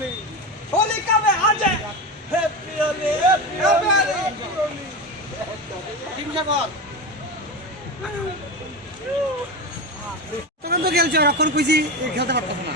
Peony Holi কবে আজে হে peony হে peony হিংসা কর তখন তো খেলছে রক্ষণ কইছি খেলতে পারতো না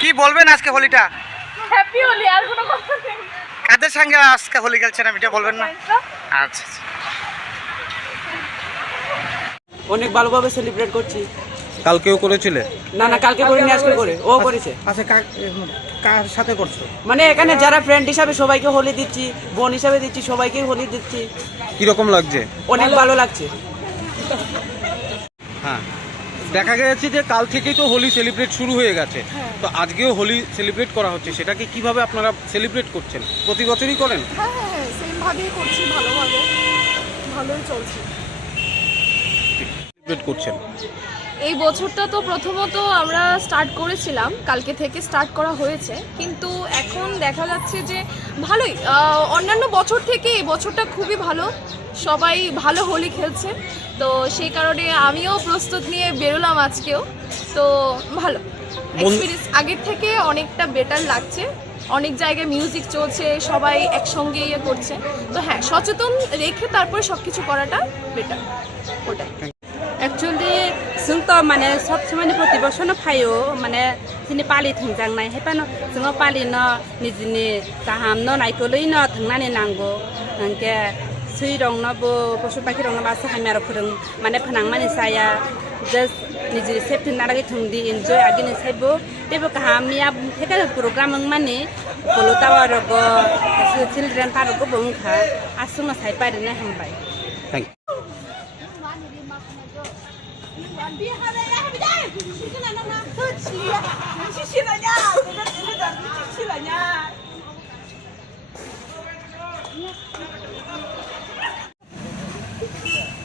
কি বলবেন আজকে হোলিটা? হ্যাপি হোলি আর কোনো কথা নেই। কাদের সঙ্গে আজকে হোলি খেলছেন এটা বলবেন না? আচ্ছা আচ্ছা। অনেক ভালোভাবে সেলিব্রেট করছি কালকেও করেছিলে? না না কালকে করিনি আজকে করে ও করেছে। আচ্ছা কার- সাথে করছ? মানে এখানে যারা ফ্রেন্ড হিসাবে সবাইকে হোলি দিচ্ছি বোন হিসাবে দিচ্ছি সবাইকে হোলি দিচ্ছি। কীরকম লাগছে? অনেক ভালো লাগছে। হ্যাঁ। দেখা গেছে যে কাল থেকেই তো হোলি সেলিব্রেট শুরু হয়ে গেছে। তো আজকেও হোলি সেলিব্রেট করা হচ্ছে। সেটাকে কীভাবে আপনারা সেলিব্রেট করছেন? প্রতি বছরই করেন? হ্যাঁ হ্যাঁ হ্যাঁ সেমভাবেই করছি ভালোভাবে। ভালোই চলছে। সেলিব্রেট করছেন। এই বছরটা তো প্রথমত আমরা স্টার্ট করেছিলাম কালকে থেকে স্টার্ট করা হয়েছে। কিন্তু এখন দেখা যাচ্ছে যে ভালোই অন্যান্য বছর থেকে এই বছরটা খুবই ভালো। সবাই ভালো হোলি খেলছে। তো সেই কারণে আমিও প্রস্তুত নিয়ে বেরোলাম আজকেও। তো ভালো। এক্সপিরিয়েন্স আগের থেকে অনেকটা বেটার লাগছে। অনেক জায়গায় মিউজিক চলছে সবাই একসঙ্গে ইয়ে করছে। তো হ্যাঁ সচেতন রেখে তারপরে সব কিছু করাটা বেটার ওটাই। एक्चुअली जोंथ' माने सब समायनि प्रति बसरनो फायो माने जोंनि पालि थोंजांनाय हेपानो जोङो पालिनो निजिनि गाहामनो नायखौलैनो थांनानै नांगौ ओंके सैरंनोबो पशु पाखि रंनोबो आसा हामियार फोरों माने फोनांमानि जाया जास्ट निजि सेफ्टि नालागै थोंदि एन्जय आगिनि साइबो तेबो गाहामनिया हेका प्रोग्राम माने पलुतावा रगो चिल्ड्रेन पार्कबो बुंखा आसुङो साइपारिनो हामबाय থ্যাংক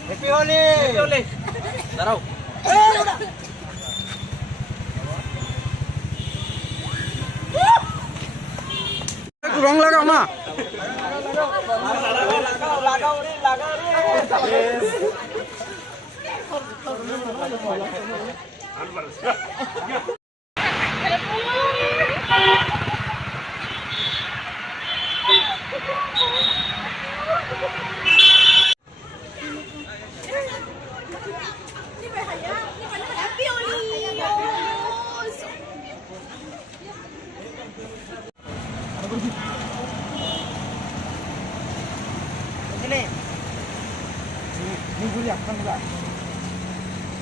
হ্যাপি হোলি হোলি দাঁড়াও একটু রং লাগাও Ini, ini gue enggak?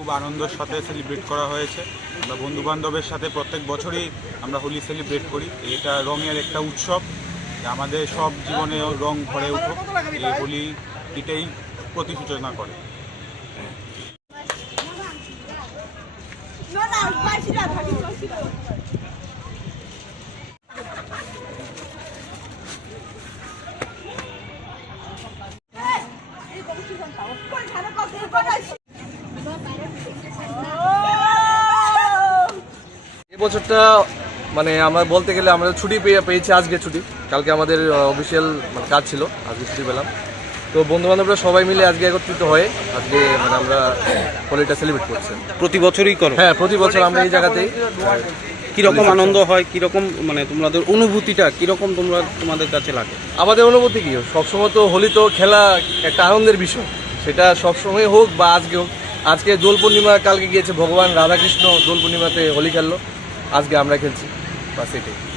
খুব আনন্দের সাথে সেলিব্রেট করা হয়েছে। আমরা বন্ধু বান্ধবের সাথে প্রত্যেক বছরই আমরা হোলি সেলিব্রেট করি। এটা রঙের একটা উৎসব। আমাদের সব জীবনে রং ভরে উঠুক এই হোলি এটাই প্রতিসূচনা করে। বছরটা মানে আমরা বলতে গেলে আমরা ছুটি পেয়ে পেয়েছি আজকে ছুটি। কালকে আমাদের অফিসিয়াল মানে কাজ ছিল আজকে ছুটি পেলাম। তো বন্ধু বান্ধবরা সবাই মিলে আজকে একত্রিত হয়ে আজকে মানে আমরা হোলিটা সেলিব্রেট করছি। প্রতি বছরই করো? হ্যাঁ প্রতি বছর আমরা এই জায়গাতেই। কীরকম আনন্দ হয় কীরকম মানে তোমাদের অনুভূতিটা কীরকম তোমরা তোমাদের কাছে লাগে? আমাদের অনুভূতি কি? সবসময় তো হোলি তো খেলা একটা আনন্দের বিষয়। সেটা সবসময় হোক বা আজকে হোক। আজকে দোল পূর্ণিমা কালকে গিয়েছে ভগবান রাধাকৃষ্ণ দোল পূর্ণিমাতে হোলি খেললো। আজকে আমরা খেলছি বাস এটাই